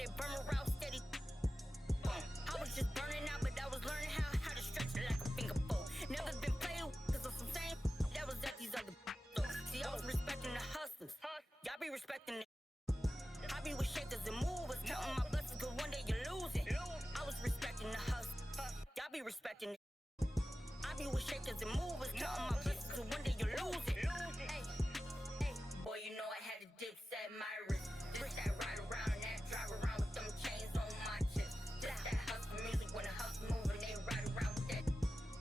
they burn around steady. I was just burning out, but I was learning how to stretch it like a finger bowl. Never been played because of some same that was at these other. See, I was respecting the hustlers. Y'all be respecting the. I be with shakers and movers, counting my blessings, cause one day you're losing. I was respecting the hustle. Y'all be respecting it. I be with shakers and movers, counting my blessings, cause one day you're losing. Hey, boy, you know I had to dip set my wrist. This that ride around and that drive around with them chains on my chest. This that hustle music when the hustle moving, they ride around with that.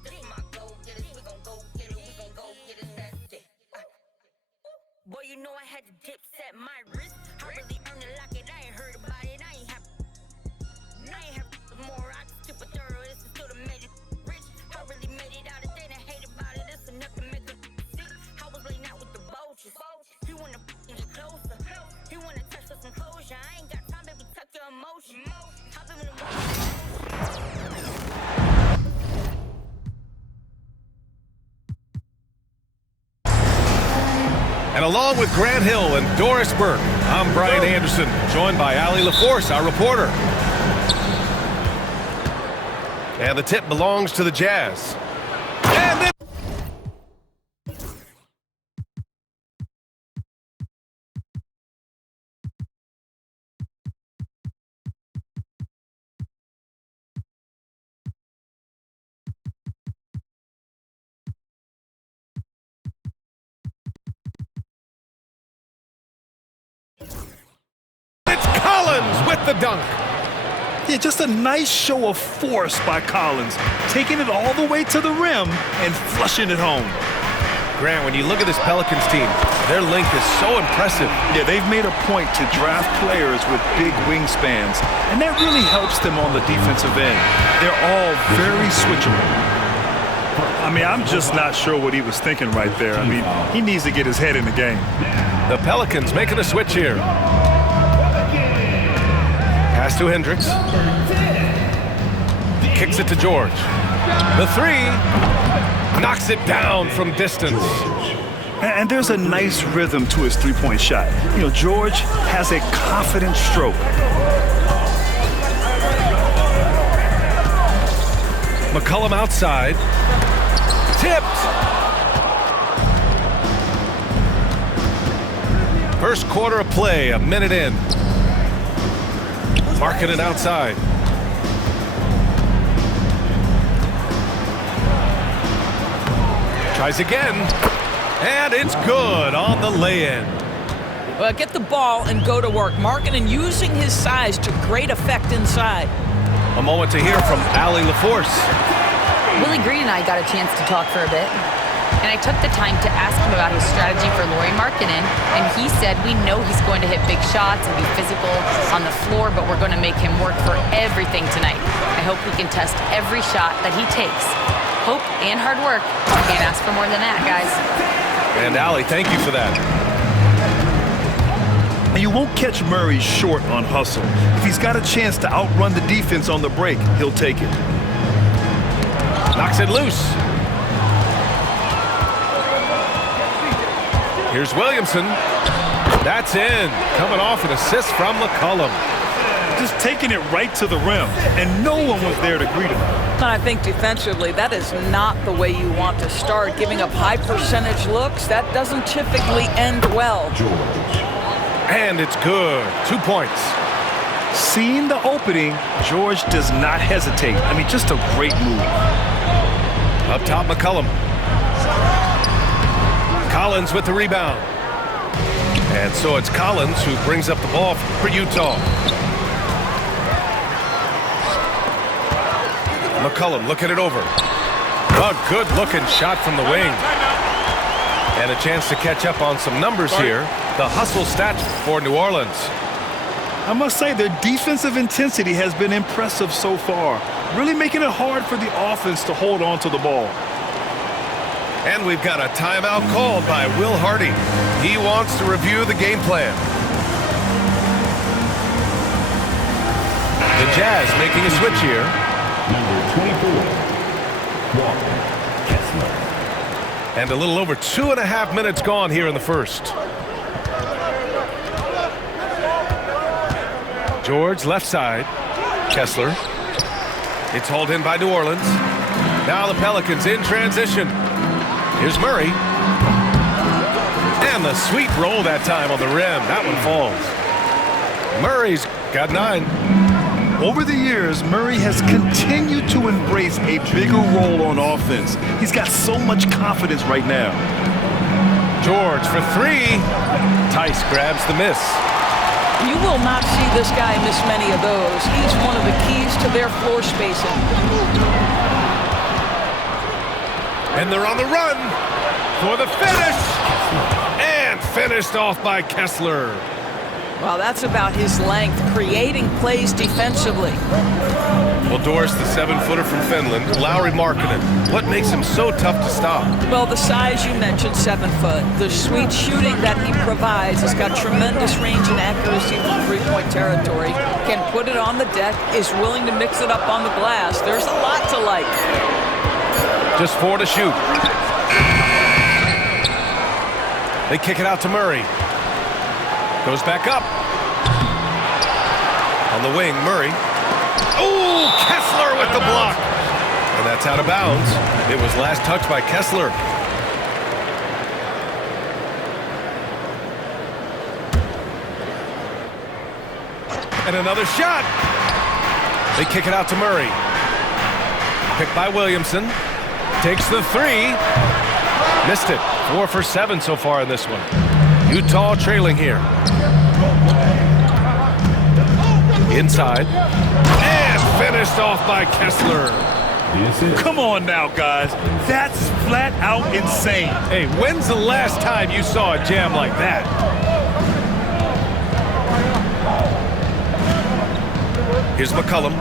This is my go getters, we gon' go get it, we gon' go get it, that's it. Boy, you know I had to dip set my wrist. I really earned it like it, I ain't heard about it, I ain't have more, I just tip a thorough, this is still the made it rich. I really made it out of there, and hate about it, that's enough to make a sick. I was laying out with the vultures. He wanna get closer, he wanna touch with some closure. I ain't got time, baby, tuck your emotion. Hop in the And along with Grant Hill and Doris Burke, I'm Brian Anderson, joined by Allie LaForce, our reporter. And the tip belongs to the Jazz. And then it's Collins with the dunk. Yeah, just a nice show of force by Collins, taking it all the way to the rim and flushing it home. Grant, when you look at this Pelicans team, their length is so impressive. Yeah, they've made a point to draft players with big wingspans, and that really helps them on the defensive end. They're all very switchable. I mean, I'm just not sure what he was thinking right there. I mean, he needs to get his head in the game. The Pelicans making a switch here. Pass to Hendricks. Kicks it to George. The three. Knocks it down from distance. And there's a nice rhythm to his three-point shot. You know, George has a confident stroke. McCollum outside. Tipped. First quarter of play, a minute in. Marking it outside. Tries again. And it's good on the lay-in. Well, get the ball and go to work. Markkanen using his size to great effect inside. A moment to hear from Allie LaForce. Willie Green and I got a chance to talk for a bit. And I took the time to ask him about his strategy for Lauri Markkanen, and he said, we know he's going to hit big shots and be physical on the floor, but we're going to make him work for everything tonight. I hope we can test every shot that he takes. Hope and hard work. Can't ask for more than that, guys. And Allie, thank you for that. And you won't catch Murray short on hustle. If he's got a chance to outrun the defense on the break, he'll take it. Knocks it loose. Here's Williamson. That's in. Coming off an assist from McCollum. Just taking it right to the rim, and no one was there to greet him. And I think defensively, that is not the way you want to start. Giving up high percentage looks, that doesn't typically end well. And it's good. 2 points. Seeing the opening, George does not hesitate. I mean, just a great move. Up top, McCollum. Collins with the rebound. And so it's Collins who brings up the ball for Utah. McCollum looking it over. A good-looking shot from the wing. And a chance to catch up on some numbers here. The hustle stats for New Orleans. I must say, their defensive intensity has been impressive so far, really making it hard for the offense to hold on to the ball. And we've got a timeout called by Will Hardy. He wants to review the game plan. The Jazz making a switch here. Number 24, Walker Kessler. And a little over 2.5 minutes gone here in the first. George left side. Kessler. It's hauled in by New Orleans. Now the Pelicans in transition. Here's Murray. And the sweet roll that time on the rim. That one falls. Murray's got 9. Over the years, Murray has continued to embrace a bigger role on offense. He's got so much confidence right now. George for 3. Tice grabs the miss. You will not see this guy miss many of those. He's one of the keys to their floor spacing. And they're on the run for the finish. And finished off by Kessler. Well, that's about his length, creating plays defensively. Well, Doris, the 7-footer from Finland, Lauri Markkanen. What makes him so tough to stop? Well, the size you mentioned, 7 foot. The sweet shooting that he provides has got tremendous range and accuracy from three-point territory. Can put it on the deck, is willing to mix it up on the glass. There's a lot to like. Just 4 to shoot. They kick it out to Murray. Goes back up. On the wing, Murray. Oh, Kessler with the block. And that's out of bounds. It was last touched by Kessler. And another shot. They kick it out to Murray. Picked by Williamson. Takes the 3. Missed it. 4 for 7 so far in this one. Utah trailing here. Inside. And finished off by Kessler. Come on now, guys. That's flat out insane. Hey, when's the last time you saw a jam like that? Here's McCollum.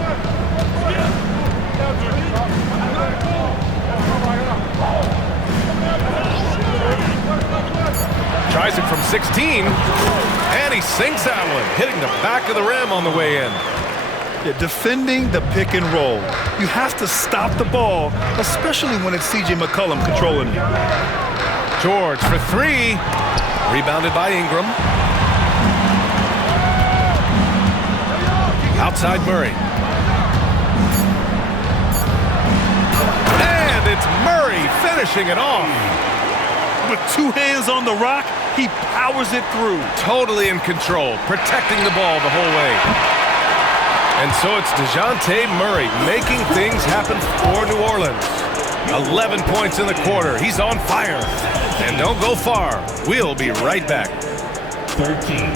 Tries it from 16, and he sinks that one, hitting the back of the rim on the way in. Yeah, defending the pick and roll. You have to stop the ball, especially when it's C.J. McCollum controlling it. George for 3, rebounded by Ingram. Outside Murray. And it's Murray finishing it off. With 2 hands on the rock, he powers it through. Totally in control, protecting the ball the whole way. And so it's DeJounte Murray making things happen for New Orleans. 11 points in the quarter. He's on fire. And don't go far. We'll be right back. 13.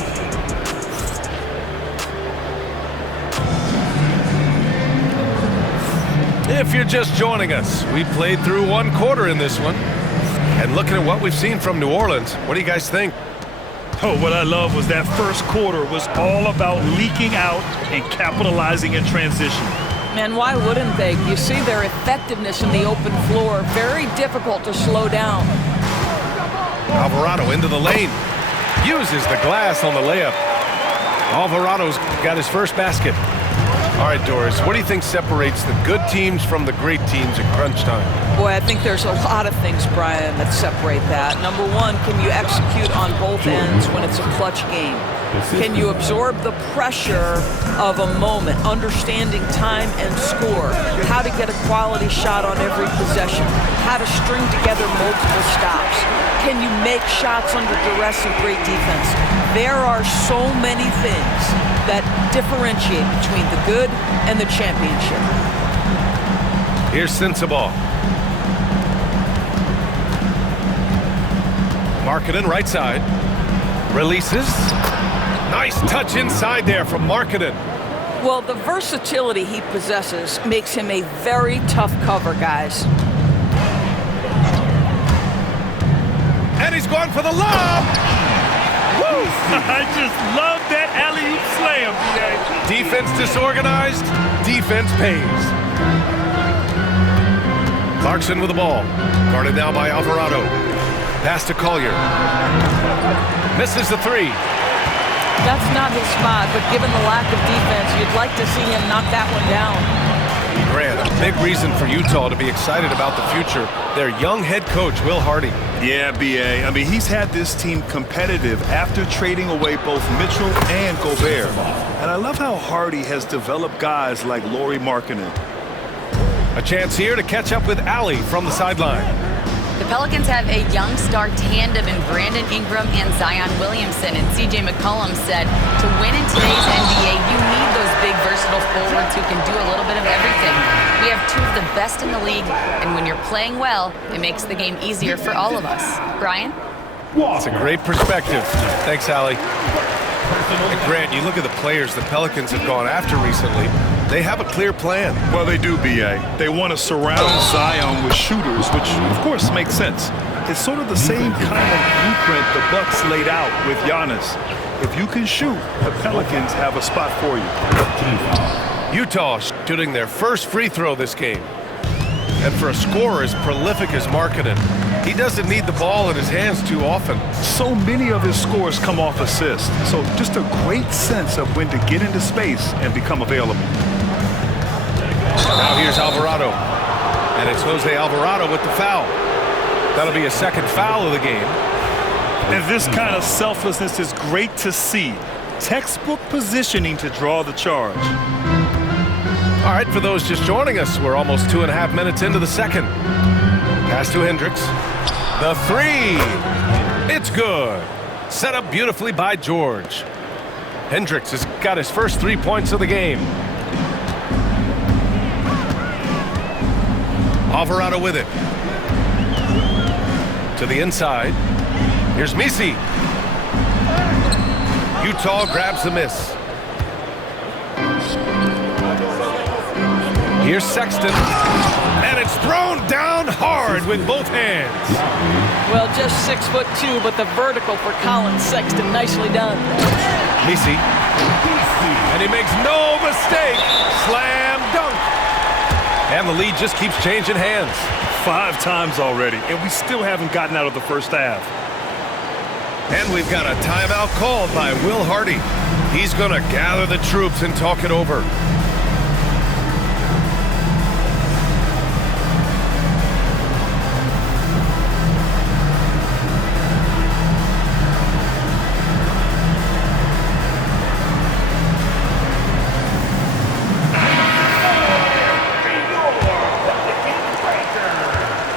If you're just joining us, we played through 1 quarter in this one. And looking at what we've seen from New Orleans, what do you guys think? Oh, what I love was that first quarter was all about leaking out and capitalizing in transition. And why wouldn't they? You see their effectiveness in the open floor. Very difficult to slow down. Alvarado into the lane. Uses the glass on the layup. Alvarado's got his first basket. All right, Doris, what do you think separates the good teams from the great teams at crunch time? Boy, I think there's a lot of things, Brian, that separate that. Number one, can you execute on both ends when it's a clutch game? Can you absorb the pressure of a moment, understanding time and score, how to get a quality shot on every possession, how to string together multiple stops? Can you make shots under duress and great defense? There are so many things that differentiate between the good and the championship. Here's Sensabaugh. Markkanen right side. Releases. Nice touch inside there from Markkanen. Well, the versatility he possesses makes him a very tough cover, guys. And he's going for the lob. Woo! I just love that alley-oop slam. Defense disorganized, defense pays. Clarkson with the ball. Guarded now by Alvarado. Pass to Collier. Misses the 3. That's not his spot, but given the lack of defense, you'd like to see him knock that one down. Grant, a big reason for Utah to be excited about the future. Their young head coach, Will Hardy. Yeah, B.A. I mean, he's had this team competitive after trading away both Mitchell and Gobert. And I love how Hardy has developed guys like Lauri Markkanen. A chance here to catch up with Allie from the sideline. The Pelicans have a young star tandem in Brandon Ingram and Zion Williamson. And C.J. McCollum said, to win in today's NBA, you need those big, versatile forwards who can do a little bit of everything. We have two of the best in the league, and when you're playing well, it makes the game easier for all of us. Brian? It's a great perspective. Thanks, Allie. And Grant, you look at the players the Pelicans have gone after recently. They have a clear plan. Well, they do, B.A. They want to surround Zion with shooters, which, of course, makes sense. It's sort of the same kind of blueprint the Bucks laid out with Giannis. If you can shoot, the Pelicans have a spot for you. Utah shooting their first free throw this game. And for a scorer as prolific as Markkanen, he doesn't need the ball in his hands too often. So many of his scores come off assists, so just a great sense of when to get into space and become available. Now here's Alvarado. And it's Jose Alvarado with the foul. That'll be a second foul of the game. And this kind of selflessness is great to see. Textbook positioning to draw the charge. All right, for those just joining us, we're almost 2.5 minutes into the second. Pass to Hendricks. The three. It's good. Set up beautifully by George. Hendricks has got his first 3 points of the game. Alvarado with it. To the inside. Here's Misi. Utah grabs the miss. Here's Sexton. And it's thrown down hard with both hands. Well, just 6'2", but the vertical for Colin Sexton. Nicely done. Misi. And he makes no mistake. Slam dunk. And the lead just keeps changing hands. 5 times already, and we still haven't gotten out of the first half. And we've got a timeout called by Will Hardy. He's going to gather the troops and talk it over.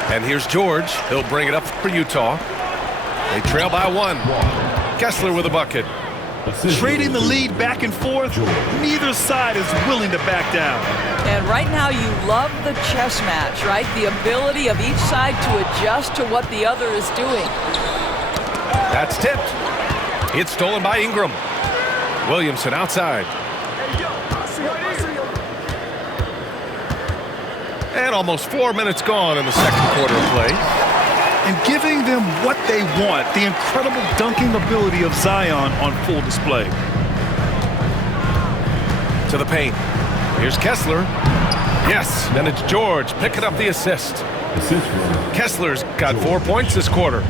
And here's George. He'll bring it up for Utah. They trail by 1. Kessler with a bucket. Trading the lead back and forth, neither side is willing to back down. And right now you love the chess match, right? The ability of each side to adjust to what the other is doing. That's tipped. It's stolen by Ingram. Williamson outside. And almost 4 minutes gone in the second quarter of play. And giving them what they want, the incredible dunking ability of Zion on full display. To the paint. Here's Kessler. Yes, and it's George picking up the assist. Kessler's got 4 points this quarter.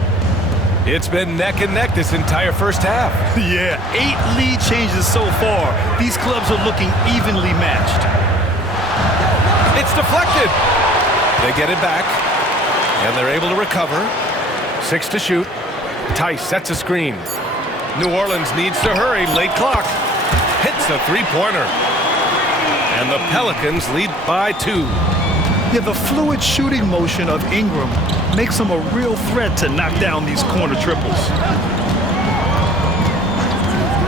It's been neck and neck this entire first half. Yeah, 8 lead changes so far. These clubs are looking evenly matched. It's deflected. They get it back, and they're able to recover. 6 to shoot. Tice sets a screen. New Orleans needs to hurry. Late clock. Hits a three-pointer. And the Pelicans lead by 2. Yeah, the fluid shooting motion of Ingram makes him a real threat to knock down these corner triples.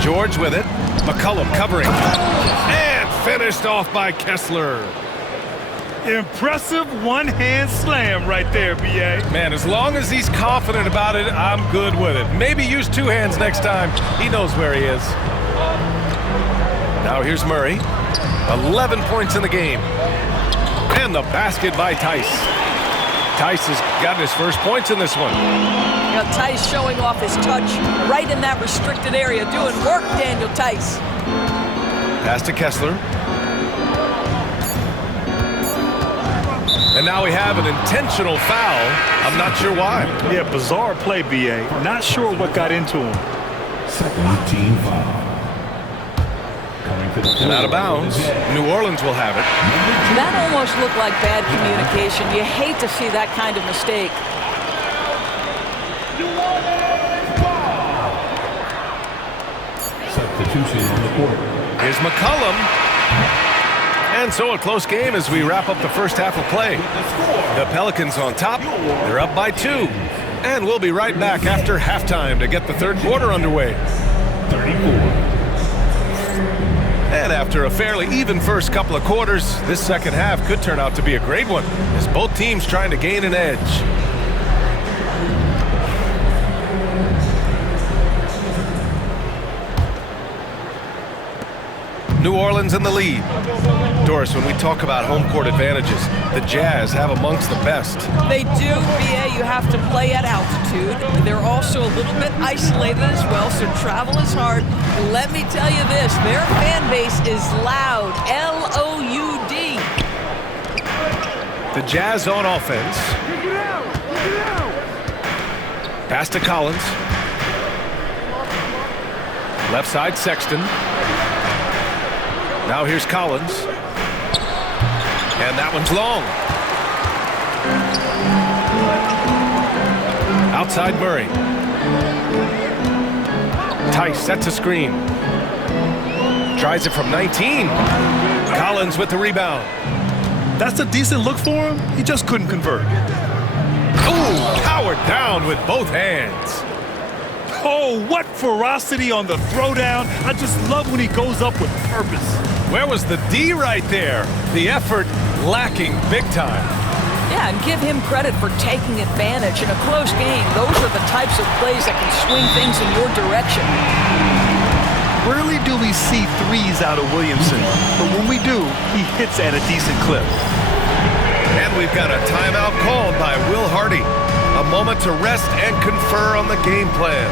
George with it. McCollum covering. And finished off by Kessler. Impressive one-hand slam right there, B.A. Man, as long as he's confident about it, I'm good with it. Maybe use 2 hands next time. He knows where he is. Now here's Murray. 11 points in the game. And the basket by Tice. Tice has gotten his first points in this one. You know, Tice showing off his touch right in that restricted area. Doing work, Daniel Tice. Pass to Kessler. And now we have an intentional foul. I'm not sure why. Yeah, bizarre play, B.A. Not sure what got into him. Second team foul. Coming And out of bounds. New Orleans will have it. That almost looked like bad communication. You hate to see that kind of mistake. Substitution on the court. Here's McCollum. And so a close game as we wrap up the first half of play. The Pelicans on top. They're up by 2. And we'll be right back after halftime to get the third quarter underway. 34. And after a fairly even first couple of quarters, this second half could turn out to be a great one as both teams trying to gain an edge. New Orleans in the lead. Doris, when we talk about home court advantages, the Jazz have amongst the best. They do, BA. You have to play at altitude. They're also a little bit isolated as well, so travel is hard. And let me tell you this, their fan base is loud, L-O-U-D. The Jazz on offense. Pass to Collins. Left side, Sexton. Now here's Collins. And that one's long. Outside Murray. Tice sets a screen. Tries it from 19. Collins with the rebound. That's a decent look for him. He just couldn't convert. Ooh, powered down with both hands. Oh, what ferocity on the throwdown. I just love when he goes up with purpose. Where was the D right there? The effort lacking big time. Yeah, and give him credit for taking advantage. In a close game, those are the types of plays that can swing things in your direction. Rarely do we see threes out of Williamson, but when we do, he hits at a decent clip. And we've got a timeout called by Will Hardy. A moment to rest and confer on the game plan.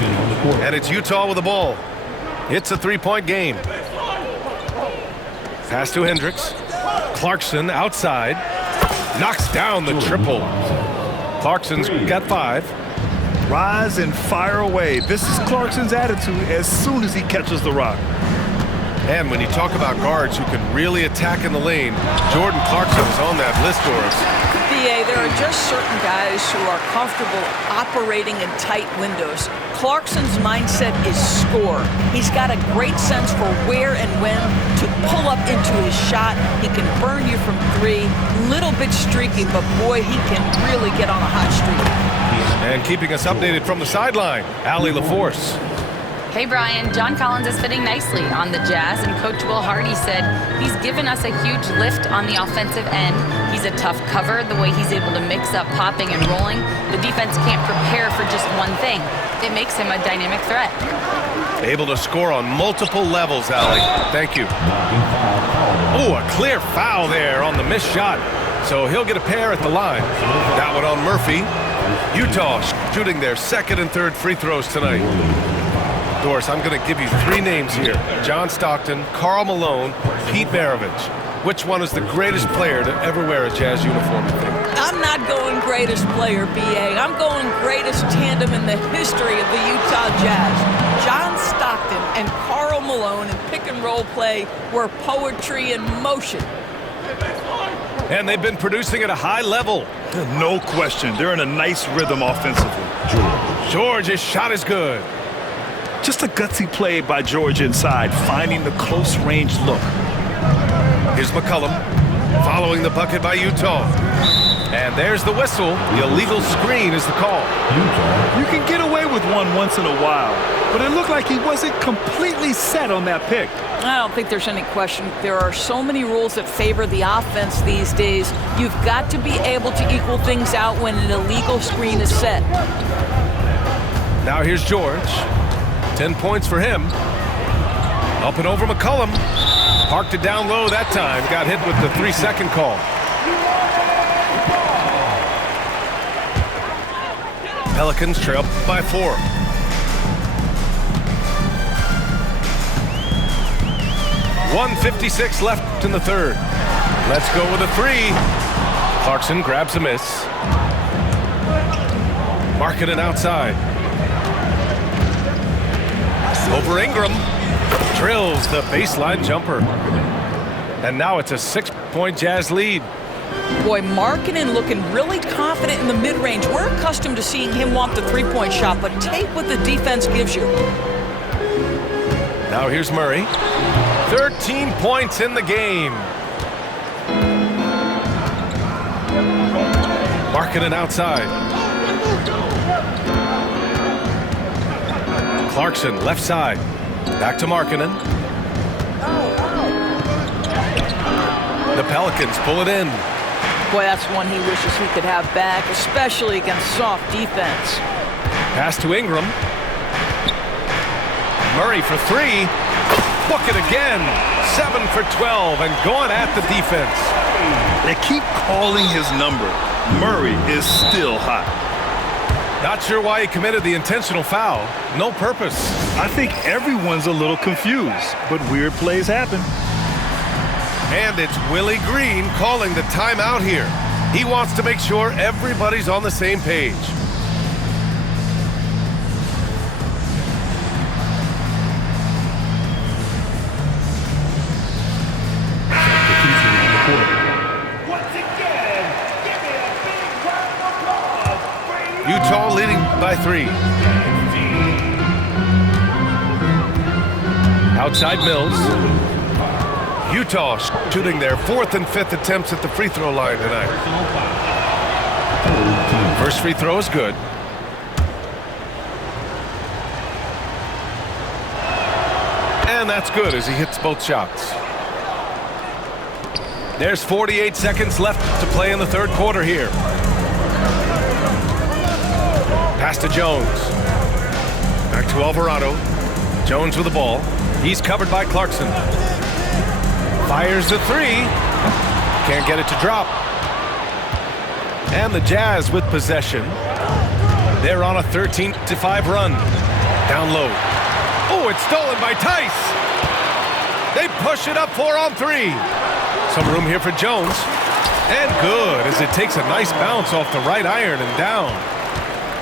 On the court. And it's Utah with the ball. It's a three-point game. Pass to Hendricks. Clarkson outside. Knocks down the triple. Clarkson's got 5. Rise and fire away. This is Clarkson's attitude as soon as he catches the rock. And when you talk about guards who can really attack in the lane, Jordan Clarkson is on that list, Doris. BA, there are just certain guys who are comfortable operating in tight windows. Clarkson's mindset is score. He's got a great sense for where and when to pull up into his shot. He can burn you from 3, little bit streaky, but boy, he can really get on a hot streak. And keeping us updated from the sideline, Allie LaForce. Hey, Brian, John Collins is fitting nicely on the Jazz, and Coach Will Hardy said he's given us a huge lift on the offensive end. He's a tough cover, the way he's able to mix up popping and rolling. The defense can't prepare for just one thing. It makes him a dynamic threat. Able to score on multiple levels, Allie. Thank you. Oh, a clear foul there on the missed shot. So he'll get a pair at the line. That one on Murphy. Utah shooting their second and third free throws tonight. Doris, I'm going to give you 3 names here. John Stockton, Karl Malone, Pete Maravich. Which one is the greatest player to ever wear a Jazz uniform, you think? I'm not going greatest player, BA. I'm going greatest tandem in the history of the Utah Jazz. John Stockton and Karl Malone in pick-and-roll play were poetry in motion. And they've been producing at a high level. No question. They're in a nice rhythm offensively. George, his shot is good. Just a gutsy play by George inside, finding the close-range look. Here's McCollum following the bucket by Utah. And there's the whistle. The illegal screen is the call. You can get away with one once in a while, but it looked like he wasn't completely set on that pick. I don't think there's any question. There are so many rules that favor the offense these days. You've got to be able to equal things out when an illegal screen is set. Now here's George. 10 points for him. Up and over McCollum. Parked it down low that time. Got hit with the 3-second call. Pelicans trail by 4. .156 left in the third. Let's go with a 3. Clarkson grabs a miss. Markkanen outside. Over Ingram. Drills the baseline jumper. And now it's a 6-point Jazz lead. Boy, Markkanen looking really confident in the mid-range. We're accustomed to seeing him want the three-point shot, but take what the defense gives you. Now here's Murray. 13 points in the game. Markkanen outside. Clarkson left side. Back to Markkanen. The Pelicans pull it in. Boy, that's one he wishes he could have back, especially against soft defense. Pass to Ingram. Murray for 3. Book it again. 7 for 12 and going at the defense. They keep calling his number. Murray is still hot. Not sure why he committed the intentional foul. No purpose. I think everyone's a little confused, but weird plays happen. And it's Willie Green calling the timeout here. He wants to make sure everybody's on the same page. Utah leading by 3. Outside Mills. Utah shooting their 4th and 5th attempts at the free throw line tonight. First free throw is good. And that's good as he hits both shots. There's 48 seconds left to play in the third quarter here. Pass to Jones. Back to Alvarado. Jones with the ball. He's covered by Clarkson. Fires the 3. Can't get it to drop. And the Jazz with possession. They're on a 13-5 run. Down low. Oh, it's stolen by Tice. They push it up 4 on 3. Some room here for Jones. And good as it takes a nice bounce off the right iron and down.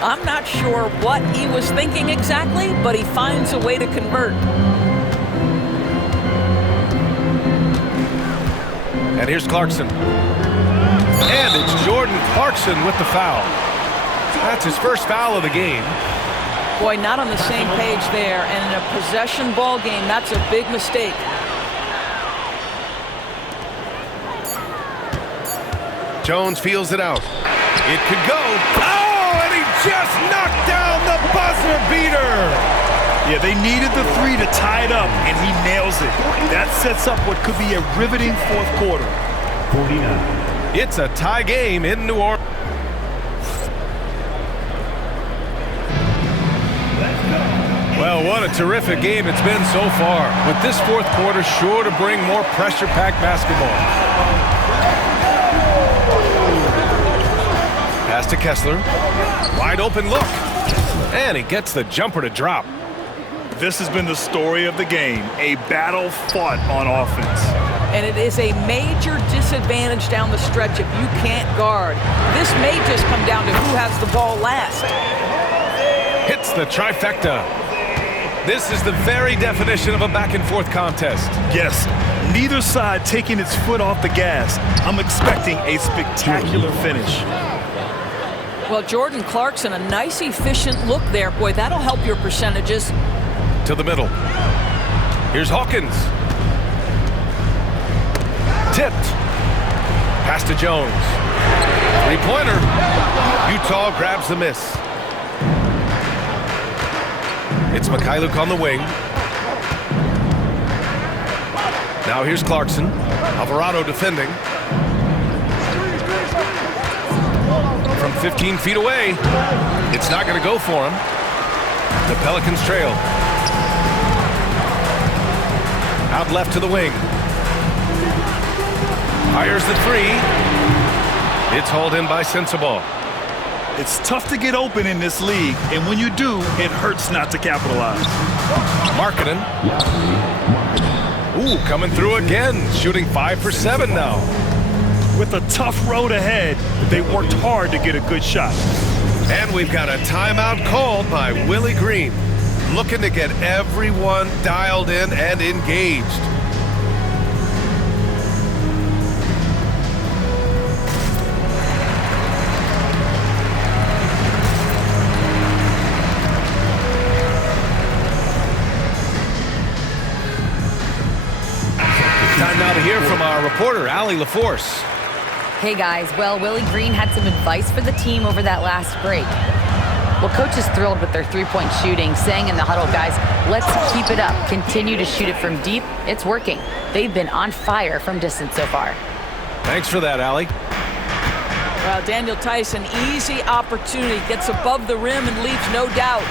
I'm not sure what he was thinking exactly, but he finds a way to convert. And here's Clarkson. And it's Jordan Clarkson with the foul. That's his first foul of the game. Boy, not on the same page there. And in a possession ball game, that's a big mistake. Jones feels it out. It could go. Oh, and he just knocked down the buzzer beater. Yeah, they needed the 3 to tie it up, and he nails it. That sets up what could be a riveting fourth quarter. 49. It's a tie game in New Orleans. Well, what a terrific game it's been so far. With this fourth quarter sure to bring more pressure-packed basketball. Pass to Kessler. Wide open look. And he gets the jumper to drop. This has been the story of the game, a battle fought on offense. And it is a major disadvantage down the stretch if you can't guard. This may just come down to who has the ball last. Hits the trifecta. This is the very definition of a back-and-forth contest. Yes, neither side taking its foot off the gas. I'm expecting a spectacular finish. Well, Jordan Clarkson, a nice, efficient look there. Boy, that'll help your percentages. To the middle. Here's Hawkins. Tipped. Pass to Jones. Three-pointer. Utah grabs the miss. It's Mikhailuk on the wing. Now here's Clarkson. Alvarado defending. From 15 feet away. It's not going to go for him. The Pelicans trail. Out left to the wing. Fires the three. It's hauled in by Sensabaugh. It's tough to get open in this league, and when you do, it hurts not to capitalize. Markkanen. Ooh, coming through again. Shooting 5 for 7 now. With a tough road ahead, they worked hard to get a good shot. And we've got a timeout called by Willie Green. Looking to get everyone dialed in and engaged. Time now to hear from our reporter, Allie LaForce. Hey guys, well, Willie Green had some advice for the team over that last break. Well, coach is thrilled with their three-point shooting, saying in the huddle, guys, let's keep it up. Continue to shoot it from deep. It's working. They've been on fire from distance so far. Thanks for that, Allie. Well, Daniel Tice, an easy opportunity. Gets above the rim and leaves no doubt.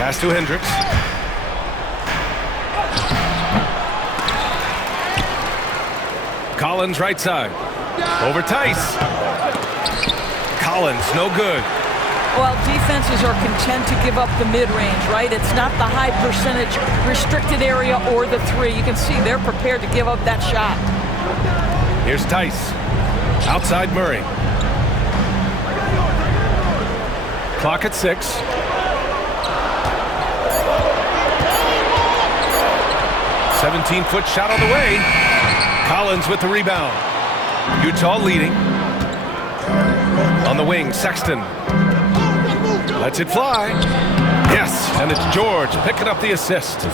Pass to Hendricks. Collins right side. Over Tice. Collins, no good. Well, defenses are content to give up the mid-range, right? It's not the high percentage restricted area or the three. You can see they're prepared to give up that shot. Here's Tice. Outside Murray. Clock at 6. "17-foot shot on the way. Collins with the rebound. Utah leading. On the wing, Sexton. Lets it fly. Yes, and it's George picking up the assist.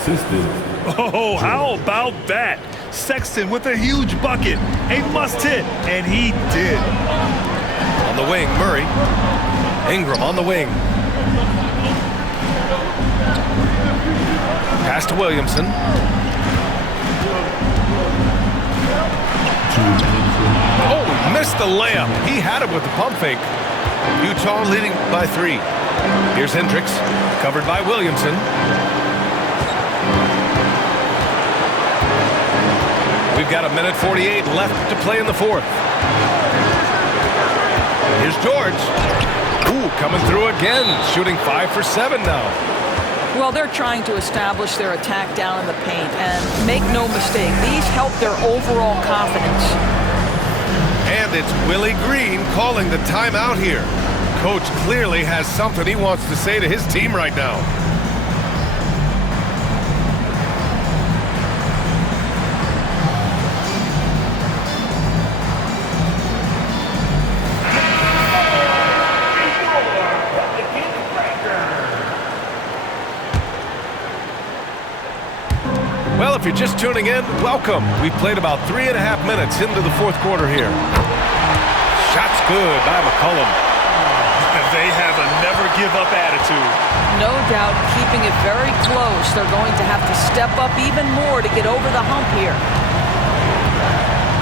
Oh, how about that? Sexton with a huge bucket. A must-hit, and he did. On the wing, Murray. Ingram on the wing. Pass to Williamson. Oh, missed the layup. He had it with the pump fake. Utah leading by 3. Here's Hendricks, covered by Williamson. We've got 1:48 left to play in the fourth. Here's George. Ooh, coming through again, shooting 5 for 7 now. Well, they're trying to establish their attack down in the paint, and make no mistake, these help their overall confidence. And it's Willie Green calling the timeout here. Coach clearly has something he wants to say to his team right now. Well, if you're just tuning in, welcome. We've played about 3.5 minutes into the fourth quarter here. Shot's good by McCollum. They have a never-give-up attitude. No doubt, keeping it very close. They're going to have to step up even more to get over the hump here.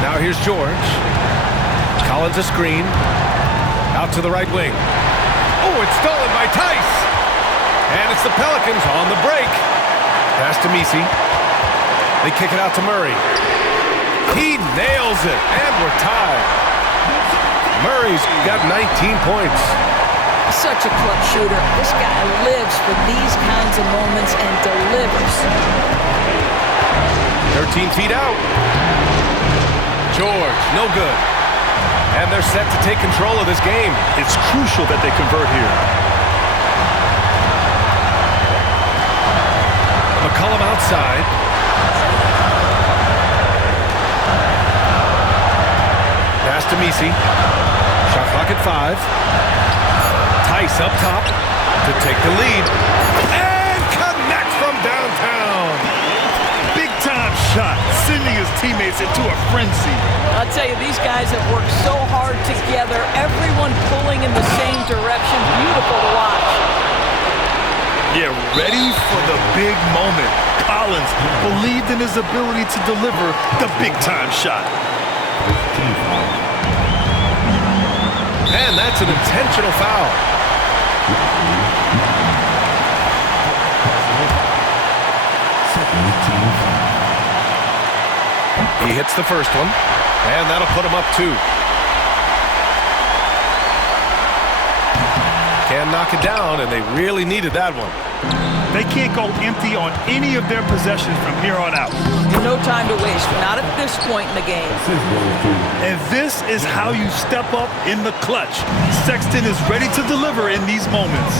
Now here's George. Collins a screen. Out to the right wing. Oh, it's stolen by Tice. And it's the Pelicans on the break. Pass to Messi. They kick it out to Murray. He nails it, and we're tied. Murray's got 19 points. Such a clutch shooter. This guy lives for these kinds of moments and delivers. 13 feet out. George, no good. And they're set to take control of this game. It's crucial that they convert here. McCollum outside. Pass to Messi. Shot clock at 5. Tice up top. to take the lead. And connects from downtown. Big-time shot, sending his teammates into a frenzy. I'll tell you, these guys have worked so hard together, everyone pulling in the same direction. Beautiful to watch. Yeah, ready for the big moment. Collins believed in his ability to deliver the big-time shot. And that's an intentional foul. He hits the first one, and that'll put him up 2. Can knock it down, and they really needed that one. They can't go empty on any of their possessions from here on out. No time to waste, not at this point in the game. And this is how you step up in the clutch. Sexton is ready to deliver in these moments.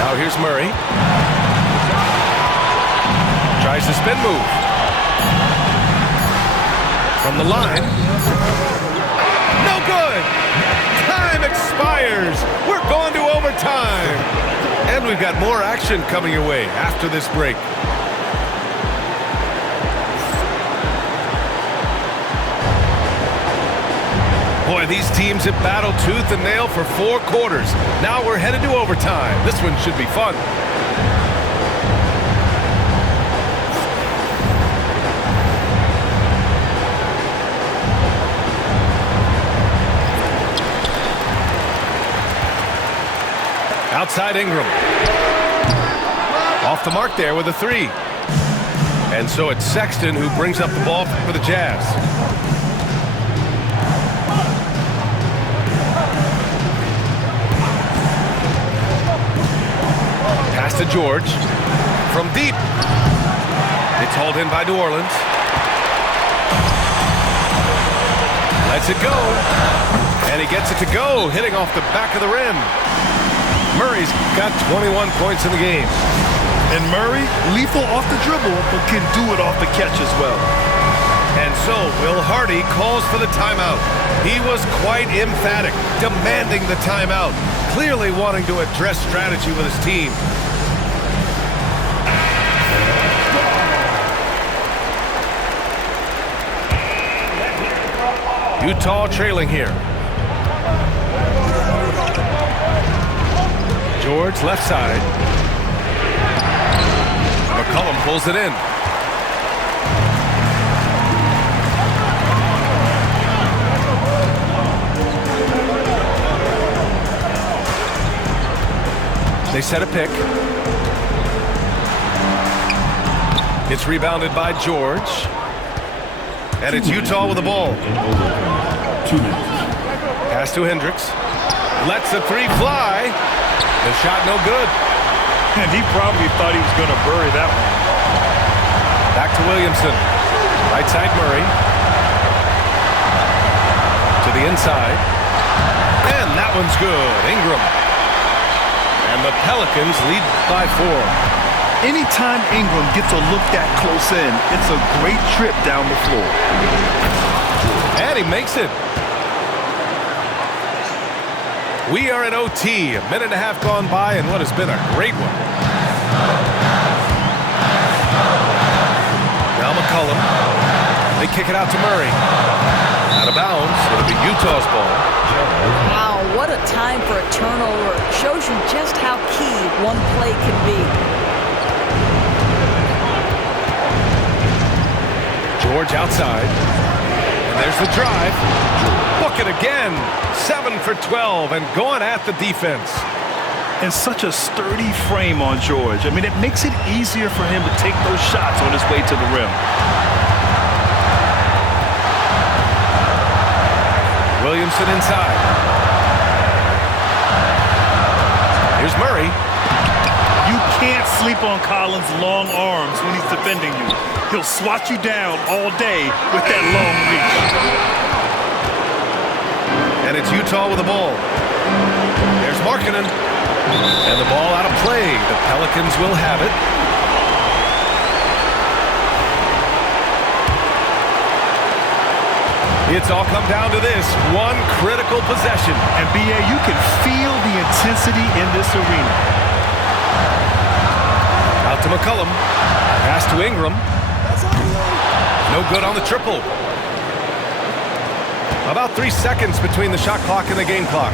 Now here's Murray. Tries the spin move. From the line. No good! Time expires! We're going to overtime! And we've got more action coming your way after this break. Boy, these teams have battled tooth and nail for 4 quarters. Now we're headed to overtime. This one should be fun. Outside Ingram. Off the mark there with a 3. And so it's Sexton who brings up the ball for the Jazz. Pass to George. From deep. It's hauled in by New Orleans. Lets it go. And he gets it to go, hitting off the back of the rim. Murray's got 21 points in the game. And Murray, lethal off the dribble, but can do it off the catch as well. And so Will Hardy calls for the timeout. He was quite emphatic, demanding the timeout, clearly wanting to address strategy with his team. Utah trailing here. George, left side. McCollum pulls it in. They set a pick. It's rebounded by George. And it's Utah with the ball. 2 minutes. Pass to Hendricks. Lets the 3 fly. The shot no good. And he probably thought he was going to bury that one. Back to Williamson. Right side Murray. To the inside. And that one's good. Ingram. And the Pelicans lead by 4. Anytime Ingram gets a look that close in, it's a great trip down the floor. And he makes it. We are in OT, a minute and a half gone by, and what has been a great one. Now McCollum. They kick it out to Murray. Out of bounds. It'll be Utah's ball. Wow, what a time for a turnover. Shows you just how key one play can be. George outside. And there's the drive. Book it again. 7 for 12 and going at the defense. And such a sturdy frame on George. I mean, it makes it easier for him to take those shots on his way to the rim. Williamson inside. Here's Murray. You can't sleep on Collins' long arms when he's defending you. He'll swat you down all day with that long reach. And it's Utah with the ball. There's Markkanen. And the ball out of play. The Pelicans will have it. It's all come down to this one critical possession. And B.A., you can feel the intensity in this arena. Out to McCollum. Pass to Ingram. No good on the triple. About 3 seconds between the shot clock and the game clock.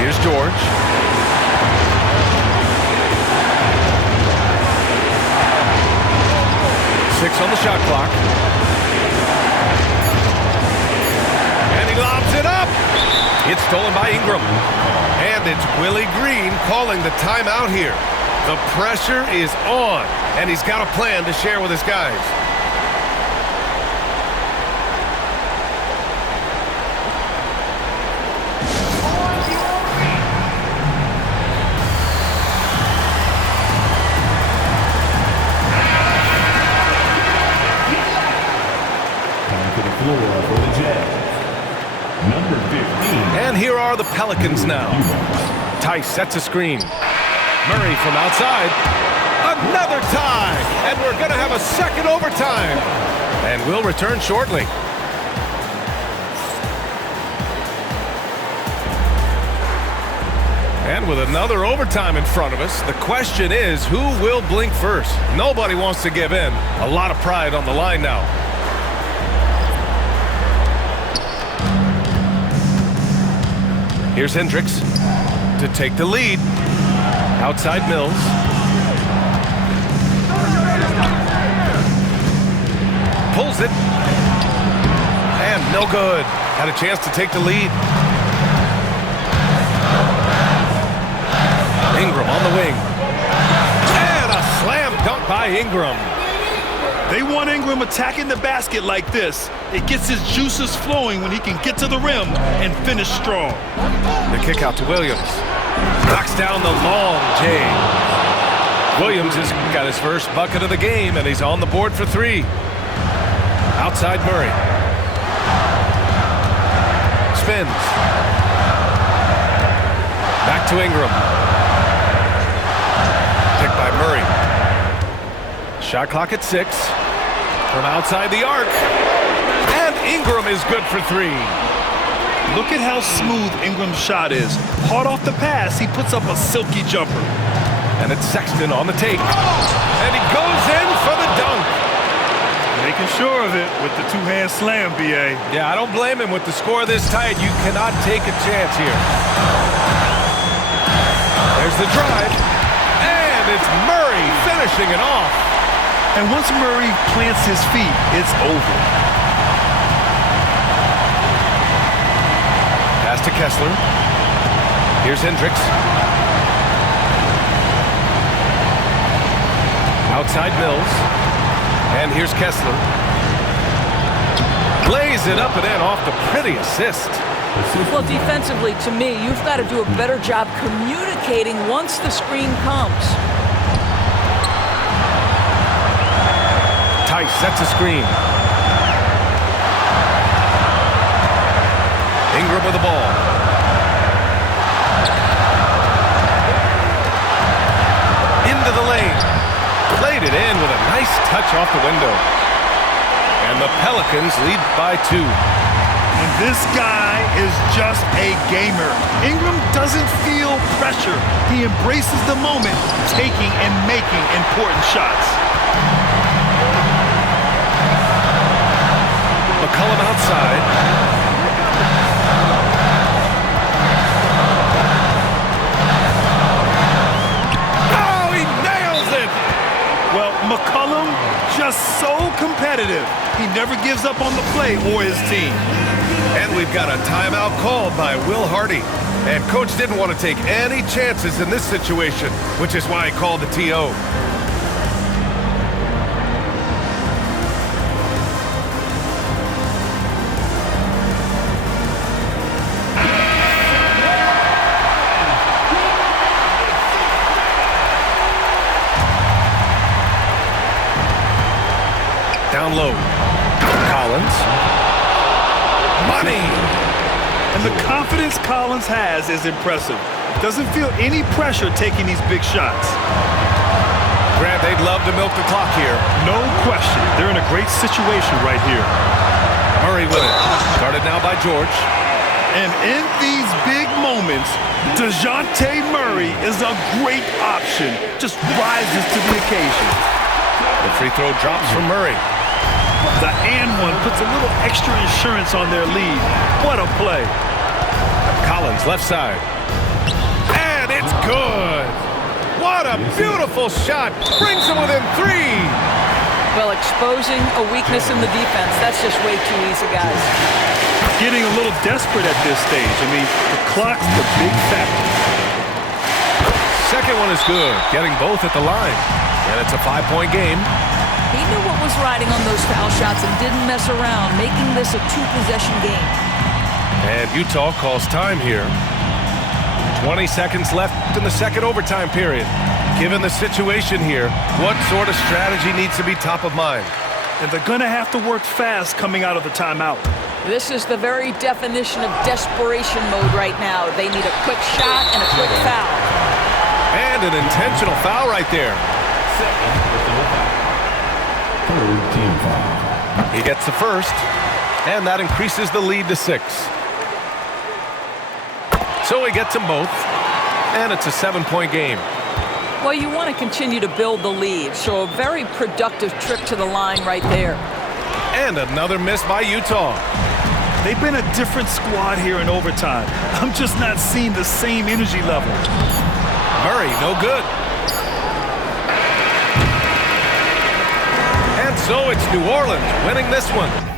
Here's George. Six on the shot clock. And he lobs it up. It's stolen by Ingram. And it's Willie Green calling the timeout here. The pressure is on, and he's got a plan to share with his guys. Number 15. And here are the Pelicans now. Tice sets a screen. Murray from outside. Another tie. And we're going to have a second overtime. And we'll return shortly. And with another overtime in front of us, the question is, who will blink first? Nobody wants to give in. A lot of pride on the line now. Here's Hendricks to take the lead. Outside Mills. Pulls it. And no good. Had a chance to take the lead. Ingram on the wing. And a slam dunk by Ingram. They want Ingram attacking the basket like this. It gets his juices flowing when he can get to the rim and finish strong. The kick out to Williams. Knocks down the long James. Williams has got his first bucket of the game, and he's on the board for three. Outside Murray. Spins. Back to Ingram. Picked by Murray. Shot clock at 6. From outside the arc. And Ingram is good for three. Look at how smooth Ingram's shot is. Hard off the pass, he puts up a silky jumper. And it's Sexton on the take. And he goes in for the dunk. Making sure of it with the two-hand slam, B.A. Yeah, I don't blame him. With the score this tight, you cannot take a chance here. There's the drive. And it's Murray finishing it off. And once Murray plants his feet, it's over. Pass to Kessler. Here's Hendricks. Outside Mills. And here's Kessler. Lays it up and in off the pretty assist. Well, defensively, to me, you've got to do a better job communicating once the screen comes. Tice sets a screen. Ingram with the ball. Into the lane. Played it in with a nice touch off the window. And the Pelicans lead by 2. And this guy is just a gamer. Ingram doesn't feel pressure. He embraces the moment, taking and making important shots. McCollum outside. Oh, he nails it! Well, McCollum just so competitive. He never gives up on the play or his team. And we've got a timeout called by Will Hardy. And Coach didn't want to take any chances in this situation, which is why he called the TO. Down low. Collins. Money! And the confidence Collins has is impressive. Doesn't feel any pressure taking these big shots. Grant, they'd love to milk the clock here. No question. They're in a great situation right here. Murray with it. Guarded now by George. And in these big moments, DeJounte Murray is a great option. Just rises to the occasion. The free throw drops from Murray. The and one puts a little extra insurance on their lead. What a play. Collins, left side. And it's good. What a beautiful shot. Brings them within 3. Well, exposing a weakness in the defense, that's just way too easy, guys. Getting a little desperate at this stage. I mean, the clock's the big factor. Second one is good. Getting both at the line. And it's a 5-point game. He knew what was riding on those foul shots and didn't mess around, making this a 2-possession game. And Utah calls time here. 20 seconds left in the second overtime period. Given the situation here, what sort of strategy needs to be top of mind? And they're going to have to work fast coming out of the timeout. This is the very definition of desperation mode right now. They need a quick shot and a quick foul. And an intentional foul right there. Third team foul. He gets the first, and that increases the lead to 6. So he gets them both, and it's a 7-point game. Well, you want to continue to build the lead, so a very productive trip to the line right there. And another miss by Utah. They've been a different squad here in overtime. I'm just not seeing the same energy level. Murray, no good. And so it's New Orleans winning this one.